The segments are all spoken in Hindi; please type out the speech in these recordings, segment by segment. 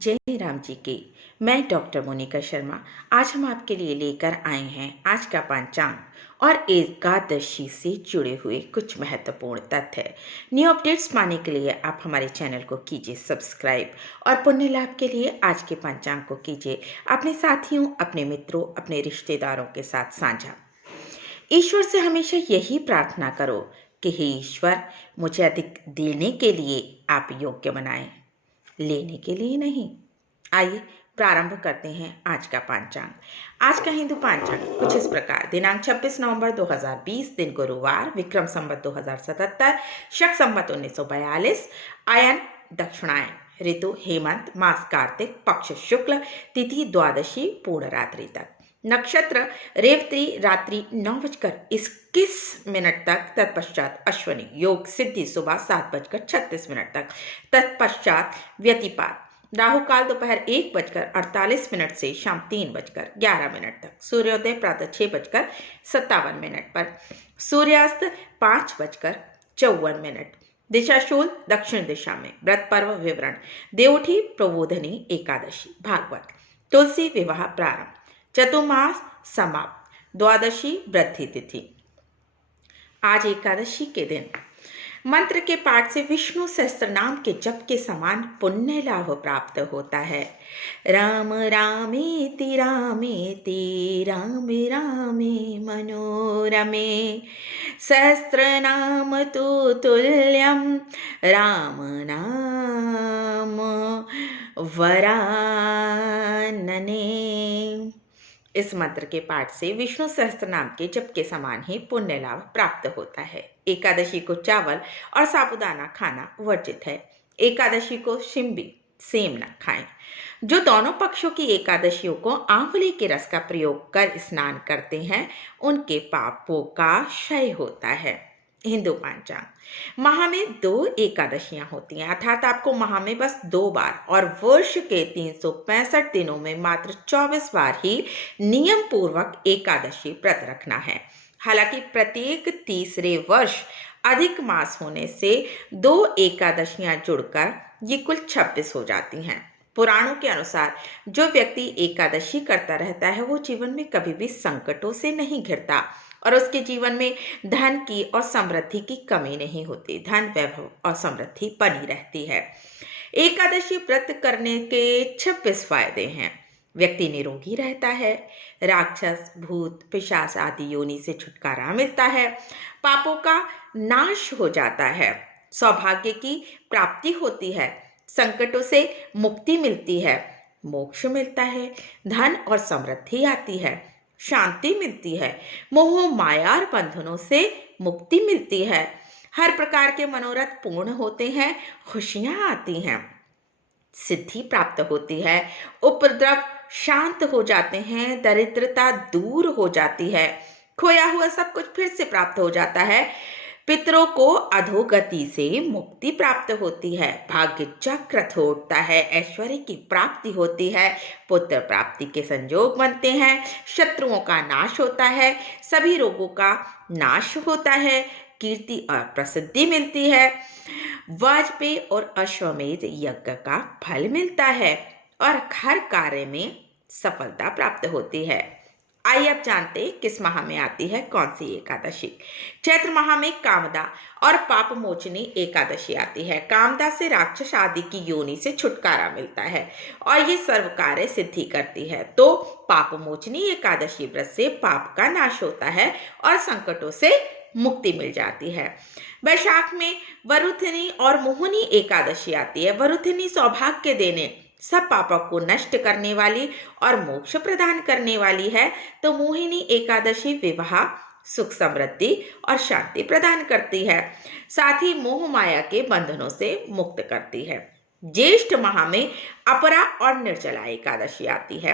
जय राम जी की। मैं डॉक्टर मोनिका शर्मा। आज हम आपके लिए लेकर आए हैं आज का पंचांग और एकादशी से जुड़े हुए कुछ महत्वपूर्ण तथ्य। न्यू अपडेट्स पाने के लिए आप हमारे चैनल को कीजिए सब्सक्राइब और पुण्य लाभ के लिए आज के पंचांग को कीजिए अपने साथियों, अपने मित्रों, अपने रिश्तेदारों के साथ साझा। ईश्वर से हमेशा यही प्रार्थना करो कि हे ईश्वर, मुझे अधिक देने के लिए आप योग्य बनाएं, लेने के लिए नहीं। आइए प्रारंभ करते हैं आज का पंचांग। आज का हिंदू पंचांग कुछ इस प्रकार। दिनांक 26 नवंबर 2020, दिन गुरुवार, विक्रम संवत 2077, शक संवत 1942, आयन दक्षिणायन, ऋतु हेमंत, मास कार्तिक, पक्ष शुक्ल, तिथि द्वादशी, पूर्ण रात्रि तक, नक्षत्र रेवती, रात्रि 9:21 तक, तत्पश्चात अश्वनी, योग सिद्धि सुबह 7:36 तक, तत्पश्चात व्यतिपात, राहु काल दोपहर 1:48 से शाम 3:11 तक, सूर्योदय प्रातः 6:57 पर, सूर्यास्त 5:54, दिशाशूल दक्षिण दिशा में, व्रत पर्व विवरण, देवउठी प्रबोधनी एकादशी, भागवत, तुलसी विवाह प्रारंभ, चतुर्मास समाप्त, द्वादशी वृद्धि तिथि। आज एकादशी के दिन मंत्र के पाठ से विष्णु सहस्त्र नाम के जप के समान पुण्य लाभ प्राप्त होता है। राम रामेति रामेति रामे रामे मनोरमे, सहस्रनाम तु तुल्यं राम नाम वरानने। इस मंत्र के पाठ से विष्णु सहस्त्र नाम के जप के समान ही पुण्य लाभ प्राप्त होता है। एकादशी को चावल और साबूदाना खाना वर्जित है। एकादशी को शिम्बी सेम न खाएं। जो दोनों पक्षों की एकादशियों को आंवले के रस का प्रयोग कर स्नान करते हैं, उनके पापों का क्षय होता है। हिंदू पंचांग। माह में 2 एकादशियां होती हैं, अर्थात आपको माह में बस 2 बार और वर्ष के 365 दिनों में मात्र 24 बार ही नियम पूर्वक एकादशी व्रत रखना है। हालांकि प्रत्येक तीसरे वर्ष अधिक मास होने से 2 एकादशियां जुड़कर ये कुल 26 हो जाती हैं। पुराणों के अनुसार जो व्यक्ति एकादशी करता रहता है वो जीवन में कभी भी संकटों से नहीं घिरता और उसके जीवन में धन की और समृद्धि की कमी नहीं होती। धन, वैभव और समृद्धि बनी रहती है। एकादशी व्रत करने के 26 फायदे हैं। व्यक्ति निरोगी रहता है, राक्षस, भूत, पिशाच आदि योनि से छुटकारा मिलता है, पापों का नाश हो जाता है, सौभाग्य की प्राप्ति होती है, संकटों से मुक्ति मिलती है, मोक्ष मिलता है, धन और समृद्धि आती है, शांति मिलती है, मोह माया और बंधनों से मुक्ति मिलती है, हर प्रकार के मनोरथ पूर्ण होते हैं, खुशियां आती हैं, सिद्धि प्राप्त होती है, उपद्रव शांत हो जाते हैं, दरिद्रता दूर हो जाती है, खोया हुआ सब कुछ फिर से प्राप्त हो जाता है, पितरों को अधोगति से मुक्ति प्राप्त होती है, भाग्य चक्र तोड़ता है, ऐश्वर्य की प्राप्ति होती है, पुत्र प्राप्ति के संयोग बनते हैं, शत्रुओं का नाश होता है, सभी रोगों का नाश होता है, कीर्ति और प्रसिद्धि मिलती है, वाजपेयी और अश्वमेध यज्ञ का फल मिलता है और हर कार्य में सफलता प्राप्त होती है। आइए अब जानते हैं किस माह में आती है कौन सी एकादशी। चैत्र माह में कामदा और पाप मोचनी एकादशी आती है। कामदा से राक्षस आदि की योनि से छुटकारा मिलता है और ये सर्व कार्य सिद्धि करती है। तो पाप मोचनी एकादशी व्रत से पाप का नाश होता है और संकटों से मुक्ति मिल जाती है। वैशाख में वरुथिनी और मोहिनी एकादशी आती है। वरुथिनी सौभाग्य देने, सब पापों को नष्ट करने वाली और मोक्ष प्रदान करने वाली है, तो मोहिनी एकादशी विवाह, सुख, समृद्धि और शांति प्रदान करती है, साथ ही मोह माया के बंधनों से मुक्त करती है। ज्येष्ठ माह में अपरा और निर्जला एकादशी आती है।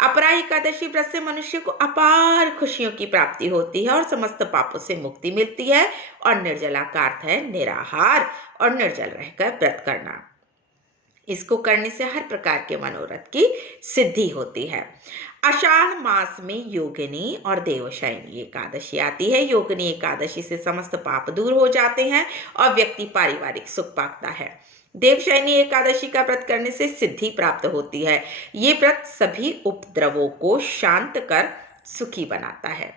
अपरा एकादशी व्रत से मनुष्य को अपार खुशियों की प्राप्ति होती है और समस्त पापों से मुक्ति मिलती है। और निर्जला का अर्थ है निराहार और निर्जल रहकर व्रत करना। इसको करने से हर प्रकार के मनोरथ की सिद्धि होती है। आषाढ़ मास में योगिनी और देवशयनी एकादशी आती है। योगिनी एकादशी से समस्त पाप दूर हो जाते हैं और व्यक्ति पारिवारिक सुख पाता है। देवशयनी एकादशी का व्रत करने से सिद्धि प्राप्त होती है। ये व्रत सभी उपद्रवों को शांत कर सुखी बनाता है।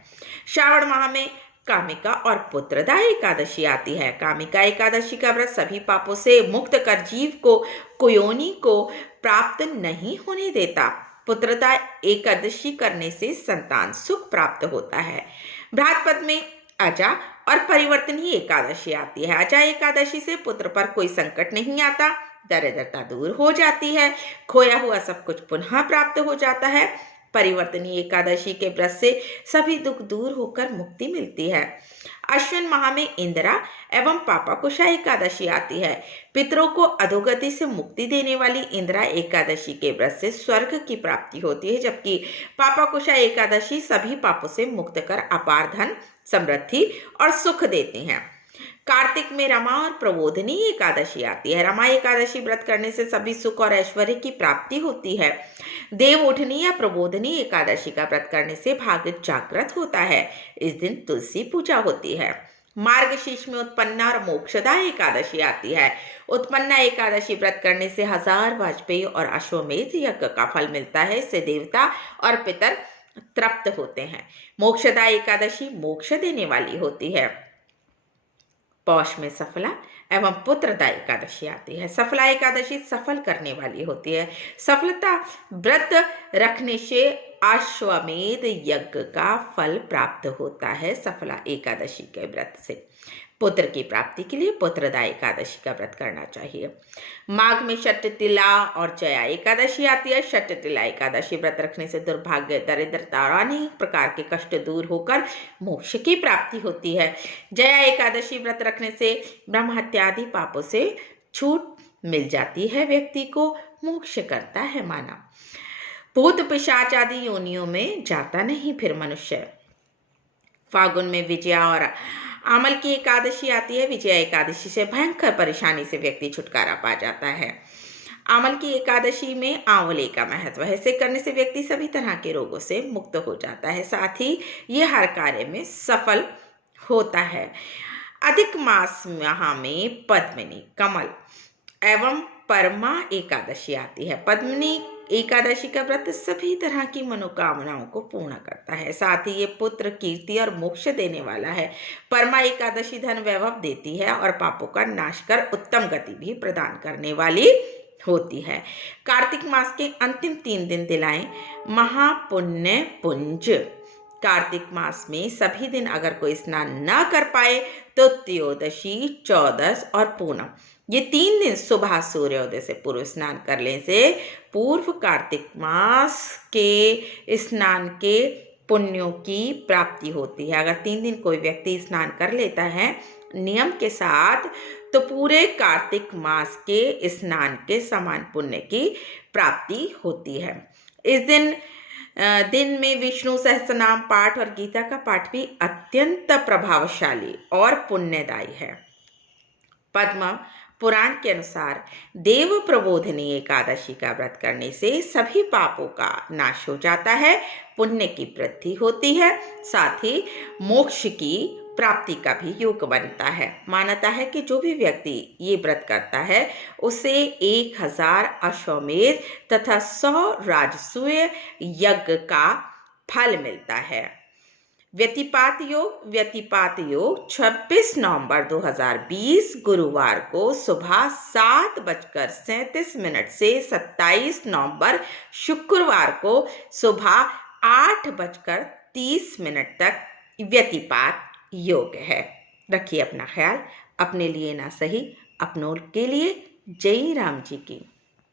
श्रावण माह में कामिका और पुत्रदा एकादशी आती है। कामिका एकादशी का व्रत सभी पापों से मुक्त कर जीव को कुयोनि को प्राप्त नहीं होने देता। पुत्रदा एकादशी करने से संतान सुख प्राप्त होता है। भाद्रपद में अजा और परिवर्तनीय एकादशी आती है। अजा एकादशी से पुत्र पर कोई संकट नहीं आता, दरिद्रता दूर हो जाती है, खोया हुआ सब कुछ पुनः प्राप्त हो जाता है। परिवर्तनीय एकादशी के व्रत से सभी दुख दूर होकर मुक्ति मिलती है। अश्विन माह में इंदिरा एवं पापाकुशा एकादशी आती है। पितरों को अधोगति से मुक्ति देने वाली इंदिरा एकादशी के व्रत से स्वर्ग की प्राप्ति होती है, जबकि पापाकुशा एकादशी सभी पापों से मुक्त कर अपार धन, समृद्धि और सुख देती हैं। कार्तिक में रमा और प्रबोधिनी एकादशी आती है। रमा एकादशी व्रत करने से सभी सुख और ऐश्वर्य की प्राप्ति होती है। देव उठनी या प्रबोधिनी एकादशी का व्रत करने से भाग्य जागृत होता है। इस दिन तुलसी पूजा होती है। मार्गशीर्ष में उत्पन्ना और मोक्षदा एकादशी आती है। उत्पन्ना एकादशी व्रत करने से 1000 वाजपेयी और अश्वमेध यज्ञ का फल मिलता है। इससे देवता और पितर तृप्त होते हैं। मोक्षदा एकादशी मोक्ष देने वाली होती है। पौष में सफला एवं पुत्रदा एकादशी आती है। सफला एकादशी सफल करने वाली होती है। सफलता व्रत रखने से अश्वमेध यज्ञ का फल प्राप्त होता है। सफला एकादशी के व्रत से पुत्र की प्राप्ति के लिए पुत्रदा एकादशी का व्रत करना चाहिए। माघ में षटतिला और जया एकादशी आती है। षटतिला एकादशी व्रत रखने से दुर्भाग्य, दरिद्रता और अनेक प्रकार के कष्ट दूर होकर मोक्ष की प्राप्ति होती है। जया एकादशी व्रत रखने से ब्रह्म हत्या आदि पापों से छूट मिल जाती है। व्यक्ति को मोक्ष करता है माना। भूत पिशाच आदि योनियों में जाता नहीं फिर मनुष्य। फागुन में विजया और आमल की एकादशी आती है। विजया एकादशी से भयंकर परेशानी से व्यक्ति छुटकारा पा जाता है। आमल की एकादशी में आंवले का महत्व है। इसे करने से व्यक्ति सभी तरह के रोगों से मुक्त हो जाता है, साथ ही ये हर कार्य में सफल होता है। अधिक मास माह में पद्मिनी, कमल एवं परमा एकादशी आती है। पद्मिनी एकादशी का व्रत सभी तरह की मनोकामनाओं को पूर्ण करता है, साथ ही ये पुत्र, कीर्ति और मोक्ष देने वाला है। परमा एकादशी धन वैभव देती है और पापों का नाश कर उत्तम गति भी प्रदान करने वाली होती है। कार्तिक मास के अंतिम 3 दिन दिलाएं महापुण्य पुंज। कार्तिक मास में सभी दिन अगर कोई स्नान न कर पाए तो त्रयोदशी, चौदस और पूनम, ये 3 दिन सुबह सूर्योदय से पूर्व स्नान कर लेने से पूर्व कार्तिक मास के स्नान के पुण्यों की प्राप्ति होती है। अगर 3 दिन कोई व्यक्ति स्नान कर लेता है नियम के साथ तो पूरे कार्तिक मास के स्नान के समान पुण्य की प्राप्ति होती है। इस दिन में विष्णु सहस्त्रनाम पाठ और गीता का पाठ भी अत्यंत प्रभावशाली और पुण्यदायी है। पद्म पुराण के अनुसार देव प्रबोधिनी एकादशी का व्रत करने से सभी पापों का नाश हो जाता है, पुण्य की वृद्धि होती है, साथ ही मोक्ष की प्राप्ति का भी योग बनता है। मान्यता है कि जो भी व्यक्ति ये व्रत करता है उसे 1000 अश्वमेध तथा 100 राजसूय यज्ञ का फल मिलता है। व्यतिपात योग 26 नवंबर 2020 गुरुवार को सुबह 7:37 से 27 नवंबर शुक्रवार को सुबह 8:30 तक व्यतिपात योग है। रखिए अपना ख्याल, अपने लिए ना सही अपनों के लिए। जय राम जी की।